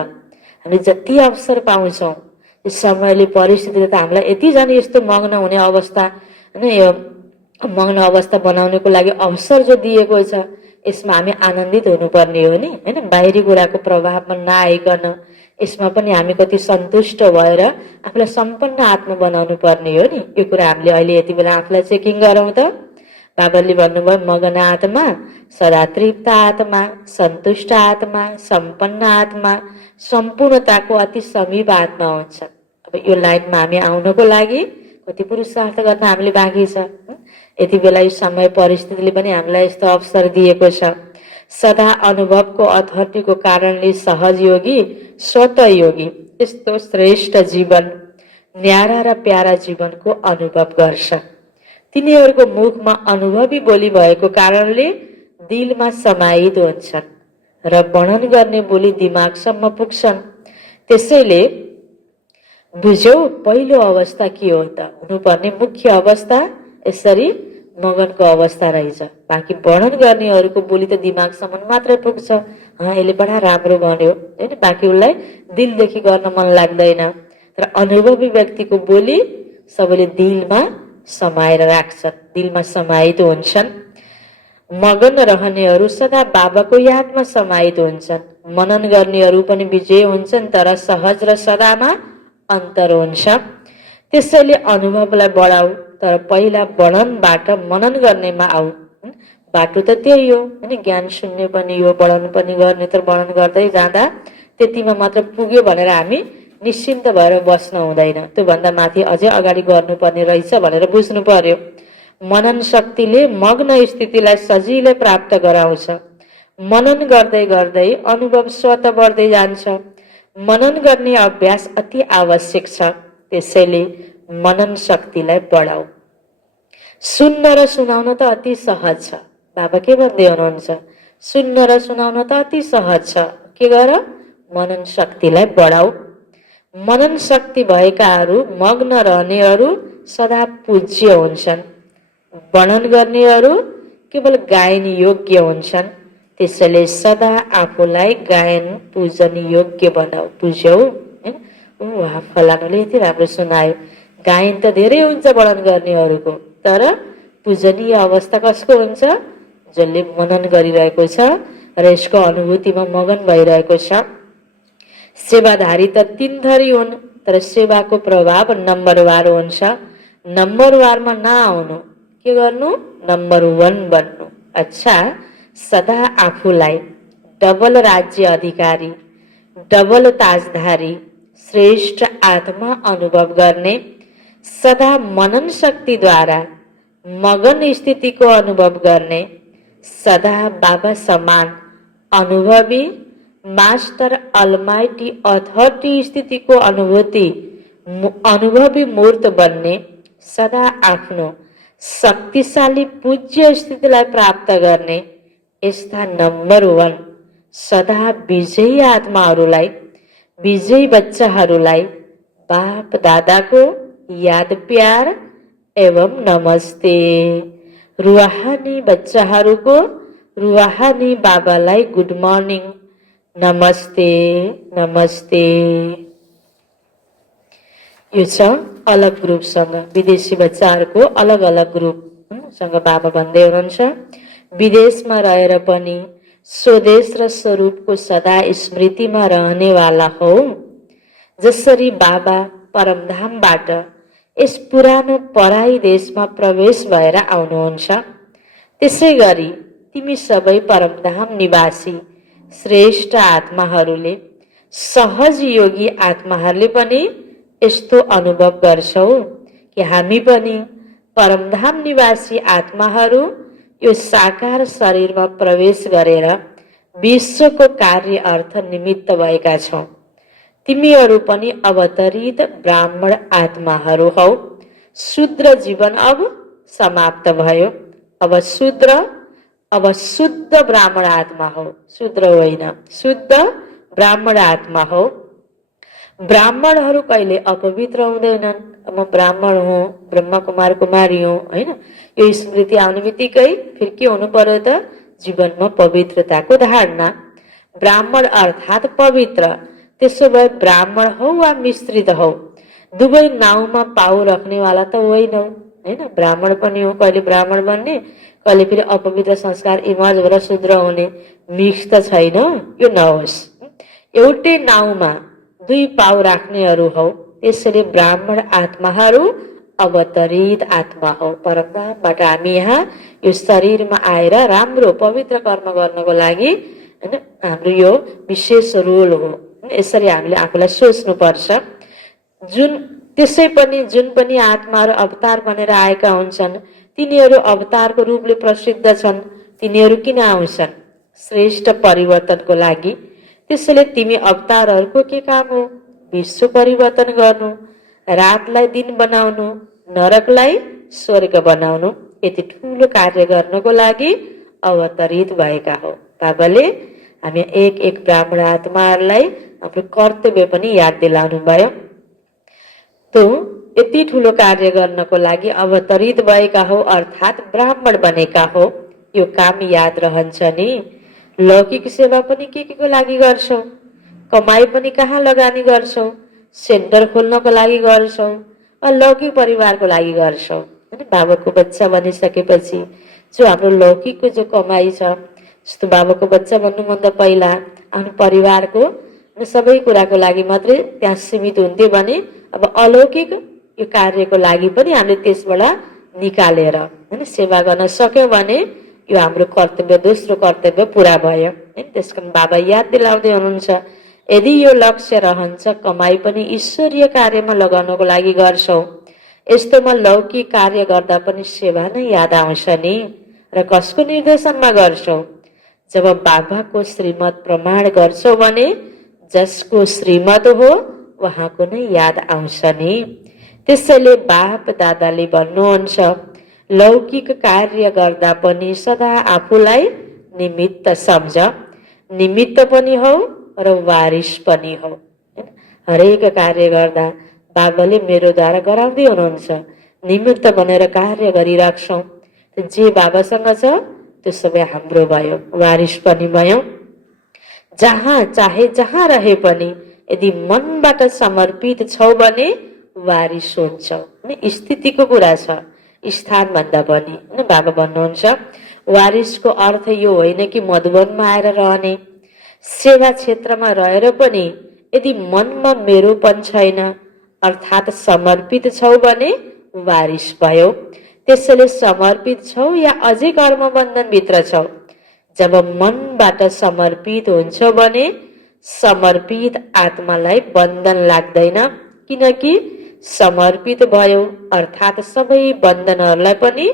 हामी जति अवसर पाउँछौँ समयले परिस्थितिले त हामीलाई यति जाने यस्तो मग्न हुने अवस्था हैन यो मग्न अवस्था बनाउनको लागि अवसर जो दिएको छ यसमा हामी आनन्दित हुनुपर्ने हो नि, होइन? बाहिरी कुराको प्रभावमा नआइकन यसमा पनि हामी कति सन्तुष्ट भएर आफूलाई सम्पन्न आत्मा बनाउनु पर्ने हो नि। यो कुरा हामीले अहिले यति बेला आफूलाई चेकिङ गरौँ त। बाबाले भन्नुभयो मगन आत्मा, सदा तृप्त आत्मा, सन्तुष्ट आत्मा, सम्पन्न आत्मा, सम्पूर्णताको अति समीप आत्मा हुन्छ। अब यो लाइनमा हामी आउनको लागि कति पुरुषार्थ गर्न हामीले बाँकी छ। यति बेला यो समय परिस्थितिले पनि हामीलाई यस्तो अवसर दिएको छ। सदा अनुभवको अथर्टीको कारणले सहज योगी, स्वत योगी यस्तो श्रेष्ठ जीवन, न्यारा र प्यारा जीवनको अनुभव गर्छ। तिनीहरूको मुखमा अनुभवी बोली भएको कारणले दिलमा समाहित हुन्छन् र वर्णन गर्ने बोली दिमागसम्म पुग्छन्। त्यसैले बुझ्यौ पहिलो अवस्था के हो त? हुनुपर्ने मुख्य अवस्था यसरी मगनको अवस्था रहेछ। बाँकी वर्णन गर्नेहरूको बोली त दिमागसम्म मात्रै पुग्छ। यसले बडा राम्रो भन्यो, होइन? बाँकी उसलाई दिलदेखि गर्न मन लाग्दैन। तर अनुभवी व्यक्तिको बोली सबैले दिलमा समाएर राख्छन्, दिलमा समाहित हुन्छन्। मगन रहनेहरू सदा बाबाको यादमा समाहित हुन्छन्। मनन गर्नेहरू पनि विजय हुन्छन्, तर सहज र सदामा अन्तर हुन्छ। त्यसैले अनुभवलाई बढाऊ, तर पहिला वर्णनबाट मनन गर्नेमा आऊ। बाटो त त्यही हो, होइन? ज्ञान सुन्ने पनि हो, बढाउनु पनि गर्ने। तर वर्णन गर्दै जाँदा त्यतिमा मात्र पुग्यो भनेर हामी निश्चिन्त भएर बस्न हुँदैन। त्योभन्दा माथि अझै अगाडि गर्नुपर्ने रहेछ भनेर बुझ्नु पर्यो। मनन शक्तिले मग्न स्थितिलाई सजिलै प्राप्त गराउँछ। मनन गर्दै गर्दै अनुभव स्वत बढ्दै जान्छ। मनन गर्ने अभ्यास अति आवश्यक छ। त्यसैले मनन शक्तिलाई बढाऊ। सुन्न र सुनाउन त अति सहज छ। बाबा के भन्दै हुनुहुन्छ? सुन्न र सुनाउन त अति सहज छ। के गर? मनन शक्तिलाई बढाऊ। मनन शक्ति भएकाहरू, मग्न रहनेहरू सदा पूज्य हुन्छन्। वर्णन गर्नेहरू केवल गायन योग्य हुन्छन्। त्यसैले सदा आफूलाई गायन पूजन योग्य बनाऊ। बुझ्यौ? वाह, फलानुले यति राम्रो सुनायो। गायन त धेरै हुन्छ वर्णन गर्नेहरूको, तर पूजनीय अवस्था कसको हुन्छ? जसले मनन गरिरहेको छ र यसको अनुभूतिमा मगन भइरहेको छ। सेवाधारी त 3 थरी हुन्, तर सेवाको प्रभाव नम्बरवार हुन्छ। नम्बरवारमा नआउनु, के गर्नु? नम्बर 1 बन्नु। अच्छा, सदा आफूलाई डबल राज्य अधिकारी, डबल ताजधारी, श्रेष्ठ आत्मा अनुभव गर्ने, सदा मनन शक्तिद्वारा मगन स्थितिको अनुभव गर्ने, सदा बाबा समान अनुभवी मास्टर अलमाइटी अथॉरिटी स्थितिको अनुभवी मूर्त बन्ने, सदा आफ्नो शक्तिशाली पूज्य स्थितिलाई प्राप्त गर्ने, यस्ता नम्बर 1 सदा विजयी आत्माहरूलाई, विजयी बच्चाहरूलाई बाप दादाको याद प्यार एवं नमस्ते। रुहानी बच्चाहरूको रुहानी बाबालाई गुड मर्निङ, नमस्ते नमस्ते। यो छ अलग ग्रुपसँग, विदेशी बच्चाहरूको अलग अलग ग्रुपसँग बाबा भन्दै हुनुहुन्छ, विदेशमा रहेर पनि स्वदेश र स्वरूपको सदा स्मृतिमा रहनेवाला हौ। जसरी बाबा परमधामबाट यस पुरानो पराई देशमा प्रवेश भएर आउनुहुन्छ, त्यसै गरी तिमी सबै परमधाम निवासी श्रेष्ठ आत्माहरूले, सहज योगी आत्माहरूले पनि यस्तो अनुभव गर्छौ कि हामी पनि परमधाम निवासी आत्माहरू यो साकार शरीरमा प्रवेश गरेर विश्वको कार्य अर्थ निमित्त भएका छौँ। तिमीहरू पनि अवतरित ब्राह्मण आत्माहरू हौ। शूद्र जीवन अब समाप्त भयो। अब शुद्ध ब्राह्मण आत्मा हो। शूद्र होइन, शुद्ध ब्राह्मण आत्मा हो। ब्राह्मणहरू कहिले अपवित्र हुँदैनन्। म ब्राह्मण हुँ, ब्रह्मा कुमार कुमारी हुँ, होइन? यो स्मृति आउने बित्तिकै फेरि के हुनु पर्यो त? जीवनमा पवित्रताको धारणा। ब्राह्मण अर्थात् पवित्र। त्यसो भए ब्राह्मण हौ वा मिश्रित हौ, दुवै नाउँमा पाउ राख्नेवाला त होइनौ, होइन। ब्राह्मण पनि हो, कहिले ब्राह्मण बन्ने, कहिले फेरि अपवित्र संस्कार इमर्ज भएर शूद्र हुने, मिक्स त छैन, यो नहोस्। एउटै नाउँमा दुई पाउ राख्नेहरू हौ, त्यसैले ब्राह्मण आत्माहरू अवतरित आत्मा हो। परमधामबाट हामी यहाँ यो शरीरमा आएर राम्रो पवित्र कर्म गर्नको लागि होइन, हाम्रो यो विशेष रोल हो। यसरी हामीले आफूलाई सोच्नुपर्छ। त्यसै पनि जुन पनि आत्माहरू अवतार बनेर आएका हुन्छन्, तिनीहरू अवतारको रूपले प्रसिद्ध छन्। तिनीहरू किन आउँछन्? श्रेष्ठ परिवर्तनको लागि। त्यसैले तिमी अवतारहरूको के काम हो? विश्व परिवर्तन गर्नु, रातलाई दिन बनाउनु, नरकलाई स्वर्ग बनाउनु। यति ठुलो कार्य गर्नको लागि अवतरित भएका हो। बाबाले हामी एक एक ब्राह्मण आत्माहरूलाई आफ्नो कर्तव्य पनि याद दिलाउनु भयो। यति ठुलो कार्य गर्नको लागि अवतरित भएका हो, अर्थात् ब्राह्मण बनेका हो। यो काम याद रहन्छ नि। लौकिक सेवा पनि के को लागि गर्छौ? कमाई पनि कहाँ लगानी गर्छौ? सेन्टर खोल्नको लागि गर्छौ, लौकिक परिवारको लागि गर्छौ। होइन, बाबाको बच्चा बनिसकेपछि जो हाम्रो लौकिकको जो कमाई छ, जस्तो बाबाको बच्चा बन्नुभन्दा पहिला आफ्नो परिवारको सबै कुराको लागि मात्रै त्यहाँ सीमित हुन्थ्यो भने अब अलौकिक यो कार्यको लागि पनि हामीले त्यसबाट निकालेर होइन सेवा गर्न सक्यौँ भने यो हाम्रो कर्तव्य, दोस्रो कर्तव्य पुरा भयो। त्यस कारण बाबा याद दिलाउँदै हुनुहुन्छ, यदि यो लक्ष्य रहन्छ कमाई पनि ईश्वरीय कार्यमा लगाउनको लागि गर्छौ, यस्तोमा लौकिक कार्य गर्दा पनि सेवा नै याद आउँछ नि। र कसको निर्देशनमा गर्छौ? जब बाबाको श्रीमत प्रमाण गर्छौ भने जसको श्रीमत हो उहाँको नै याद आउँछ नि। त्यसैले बाप दादाले भन्नुहुन्छ, लौकिक कार्य गर्दा पनि सदा आफूलाई निमित्त सम्झ। निमित्त पनि हौ र वारिस पनि हो। हरेक कार्य गर्दा बाबाले मेरो द्वारा गराउँदै हुनुहुन्छ। निमित्त बनेर कार्य गरिराख्छौँ। जे बाबासँग छ त्यो सबै हाम्रो भयो, वारिस पनि भयो। जहाँ चाहे जहाँ रहे पनि यदि मनबाट समर्पित छौ भने वारिस हुन्छौ। स्थितिको कुरा छ, स्थान भन्दा पनि। बाबा भन्नुहुन्छ, वारिसको अर्थ यो होइन कि मधुवनमा आएर रहने। सेवा क्षेत्रमा रहेर पनि यदि मनमा मेरोपन छैन अर्थात् समर्पित छौ भने वारिस भयो। त्यसैले समर्पित छौ या अझै कर्म बन्धनभित्र छौ? जब मनबाट समर्पित हुन्छ भने समर्पित आत्मालाई बन्धन लाग्दैन, किनकि समर्पित भयो अर्थात् सबै बन्धनहरूलाई पनि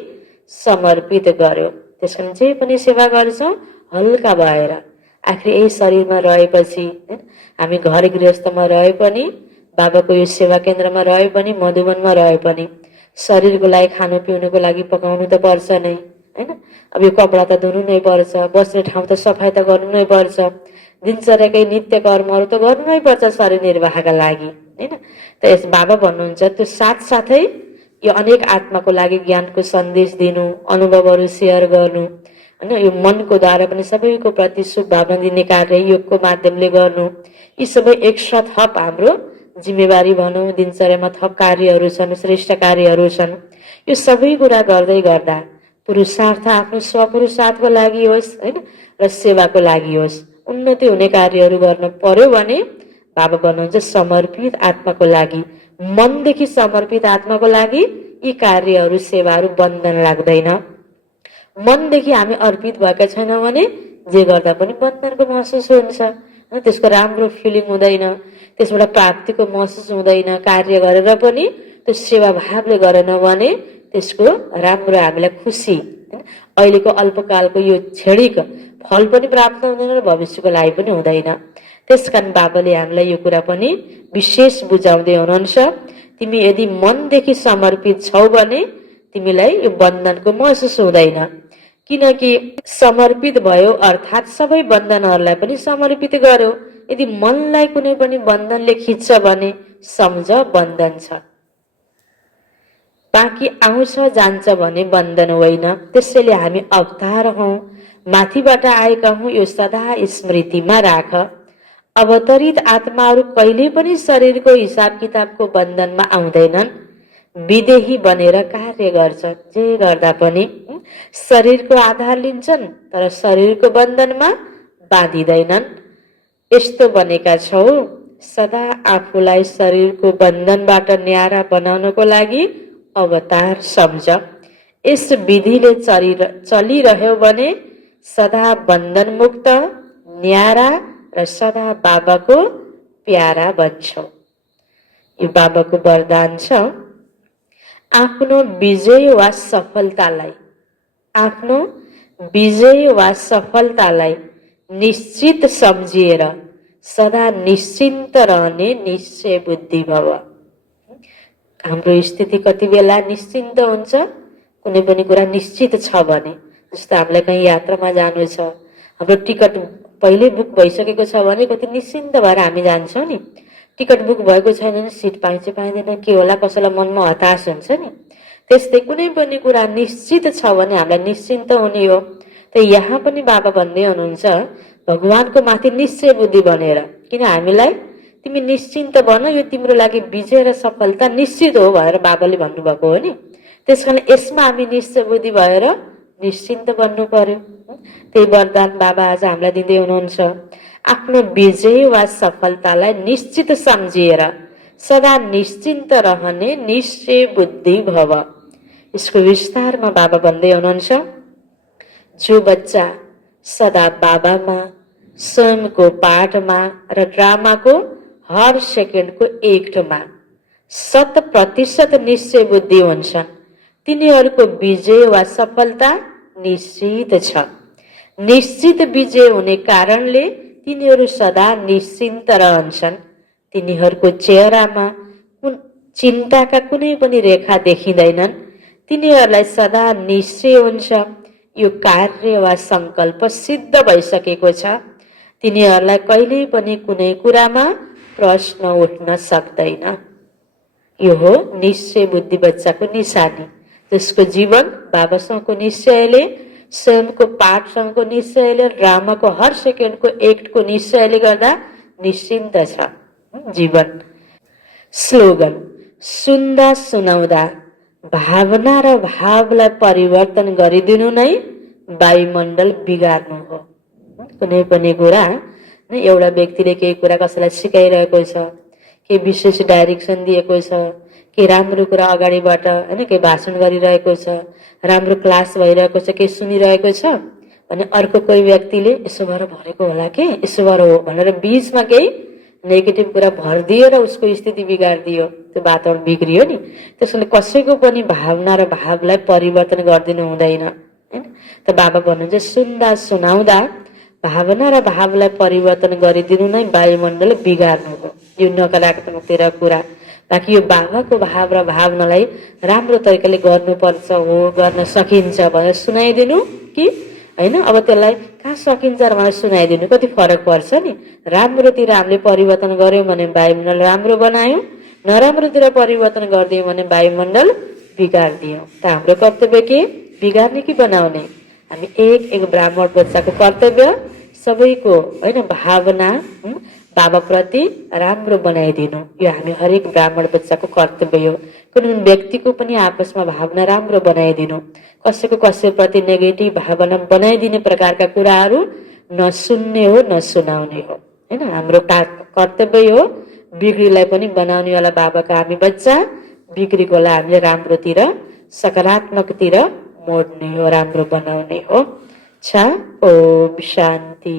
समर्पित गर्यो। त्यसकारण जे पनि सेवा गर्छौँ हल्का भएर। आखिर यही शरीरमा रहेपछि हामी घर गृहस्थमा रहे पनि, बाबाको यो सेवा केन्द्रमा रहे पनि, मधुवनमा रहे पनि शरीरको लागि खानु पिउनुको लागि पकाउनु त पर्छ नै होइन। अब यो कपडा त धुनु नै पर्छ, बस्ने ठाउँ त सफाइ त गर्नु नै पर्छ, दिनचर्याकै नित्य कर्महरू त गर्नु नै पर्छ शरीर निर्वाहका लागि होइन। त यस बाबा भन्नुहुन्छ त्यो साथसाथै यो अनेक आत्माको लागि ज्ञानको सन्देश दिनु, अनुभवहरू सेयर गर्नु होइन, यो मनको द्वारा पनि सबैको प्रति शुभ भावना दिने कार्य योगको माध्यमले गर्नु, यी सबै एकसाथ थप हाम्रो जिम्मेवारी भनौँ। दिनचर्यामा थप कार्यहरू छन्, श्रेष्ठ कार्यहरू छन्। यो सबै कुरा गर्दै गर्दा पुरुषार्थ आफ्नो स्वपुरुषार्थको लागि होस् होइन र सेवाको लागि होस्, उन्नति हुने कार्यहरू गर्न पर्यो भने बाबा भन्नुहुन्छ समर्पित आत्माको लागि, मनदेखि समर्पित आत्माको लागि यी कार्यहरू सेवाहरू बन्धन लाग्दैन। मनदेखि हामी अर्पित भएका छैनौँ भने जे गर्दा पनि बन्धनको महसुस हुन्छ, त्यसको राम्रो फिलिङ हुँदैन, त्यसबाट प्राप्तिको महसुस हुँदैन। कार्य गरेर पनि त्यो सेवा भावले गरेन भने त्यसको राम्रो हामीलाई खुसी अहिलेको अल्पकालको यो क्षणिक फल पनि प्राप्त हुँदैन र भविष्यको लागि पनि हुँदैन। त्यसकारण बाबाले हामीलाई यो कुरा पनि विशेष बुझाउँदै हुनुहुन्छ, तिमी यदि मनदेखि समर्पित छौ भने तिमीलाई यो बन्धनको महसुस हुँदैन, किनकि समर्पित भयो अर्थात् सबै बन्धनहरूलाई पनि समर्पित गर्यो। यदि मनलाई कुनै पनि बन्धनले खिच्छ भने सम्झ बन्धन छ, बाँकी आउँछ जान्छ भने बन्धन होइन। त्यसैले हामी अवतार हौँ, माथिबाट आएका हौँ, यो सदा स्मृतिमा राख। अवतरित आत्माहरू कहिले पनि शरीरको हिसाब किताबको बन्धनमा आउँदैनन्। विदेही बनेर कार्य गर्छन्। जे गर्दा पनि शरीरको आधार लिन्छन् तर शरीरको बन्धनमा बाँधिँदैनन्। यस्तो बनेका छौ, सदा आफूलाई शरीरको बन्धनबाट न्यारा बनाउनको लागि अवतार सम्झ। यस विधिले चलिरह्यो भने सदा बन्धनमुक्त, न्यारा र सदा बाबाको प्यारा बन्छौ। यो बाबाको वरदान छ। आफ्नो विजय वा सफलतालाई निश्चित सम्झिएर सदा निश्चिन्त रहने निश्चय बुद्धि भव। हाम्रो स्थिति कति बेला निश्चिन्त हुन्छ? कुनै पनि कुरा निश्चित छ भने, जस्तो हामीलाई कहीँ यात्रामा जानु छ, हाम्रो टिकट पहिले बुक भइसकेको छ भने कति निश्चिन्त भएर हामी जान्छौँ नि। टिकट बुक भएको छैन भने सिट पाइन्छ पाइँदैन, के होला, कसैलाई मनमा हताश हुन्छ नि। त्यस्तै कुनै पनि कुरा निश्चित छ भने हामीलाई निश्चिन्त हुने हो। त यहाँ पनि बाबा भन्दै हुनुहुन्छ भगवानको माथि निश्चय बुद्धि बनेर, किन हामीलाई तिमी निश्चिन्त बन, यो तिम्रो लागि विजय र सफलता निश्चित हो भनेर बाबाले भन्नुभएको हो नि। त्यसकारण यसमा हामी निश्चय बुद्धि भएर निश्चिन्त बन्नु पर्यो। त्यही वरदान बाबा आज हामीलाई दिँदै हुनुहुन्छ। आफ्नो विजय वा सफलतालाई निश्चित सम्झिएर सदा निश्चिन्त रहने निश्चय बुद्धि भव। यसको विस्तारमा बाबा भन्दै हुनुहुन्छ, जो बच्चा सदा बाबामा, स्वयंको पाठमा र ड्रामाको हर सेकेन्डको एक्टमा 100% निश्चय बुद्धि हुन्छन्, तिनीहरूको विजय वा सफलता निश्चित छ। निश्चित विजय हुने कारणले तिनीहरू सदा निश्चिन्त रहन्छन्। तिनीहरूको चेहरामा चिन्ताका कुनै पनि रेखा देखिँदैनन्। तिनीहरूलाई सदा निश्चय हुन्छ यो कार्य वा संकल्प सिद्ध भइसकेको छ। तिनीहरूलाई कहिल्यै पनि कुनै कुरामा प्रश्न उठ्न सक्दैन। यो हो निश्चय बुद्धि बच्चाको निशानी, जसको जीवन बाबासँगको निश्चयले, स्वयंको पाठसँगको निश्चयले, ड्रामाको हर सेकेन्डको एक्टको निश्चयले गर्दा निश्चिन्त छ जीवन। स्लोगन, सुन्दा सुनाउँदा भावना र भावलाई परिवर्तन गरिदिनु नै वायुमण्डल बिगार्नु हो। कुनै पनि कुरा, एउटा व्यक्तिले केही कुरा कसैलाई सिकाइरहेको छ, केही विशेष डाइरेक्सन दिएको छ, केही राम्रो कुरा अगाडिबाट होइन केही भाषण गरिरहेको छ, राम्रो क्लास भइरहेको छ, केही सुनिरहेको छ भने अर्को कोही व्यक्तिले यसो भएर भनेको होला के, यसो भएर हो भनेर बीचमा केही नेगेटिभ कुरा भरिदियो र उसको स्थिति बिगारिदियो, त्यो वातावरण बिग्रियो नि। त्यसैले कसैको पनि भावना र भावलाई परिवर्तन गरिदिनु हुँदैन होइन। त बाबा भन्नुहुन्छ सुन्दा सुनाउँदा भावना र भावलाई परिवर्तन गरिदिनु नै वायुमण्डल बिगार्नु हो। यो नकारात्मकतिर कुरा, ताकि यो बाबाको भाव र भावनालाई राम्रो तरिकाले गर्नुपर्छ हो, गर्न सकिन्छ भनेर सुनाइदिनु कि होइन। अब त्यसलाई कहाँ सकिन्छ र मलाई सुनाइदिनु, कति फरक पर्छ नि। राम्रोतिर हामीले परिवर्तन गर्यौँ भने वायुमण्डल राम्रो बनायौँ, नराम्रोतिर परिवर्तन गरिदियौँ भने वायुमण्डल बिगारिदियौँ। त हाम्रो कर्तव्य के, बिगार्ने कि बनाउने? हामी एक एक ब्राह्मण बच्चाको कर्तव्य सबैको होइन भावना बाबाप्रति राम्रो बनाइदिनु, यो हामी हरेक ब्राह्मण बच्चाको कर्तव्य हो। कुनै व्यक्तिको पनि आपसमा भावना राम्रो बनाइदिनु, कसैको कसैप्रति नेगेटिभ भावना बनाइदिने प्रकारका कुराहरू नसुन्ने हो, नसुनाउने हो होइन। हाम्रो कर्तव्य हो बिग्रीलाई पनि बनाउनेवाला बाबाका हामी बच्चा, बिग्रीकोलाई हामीले राम्रोतिर सकारात्मकतिर मोड्ने हो, राम्रो बनाउने हो। ओम शान्ति।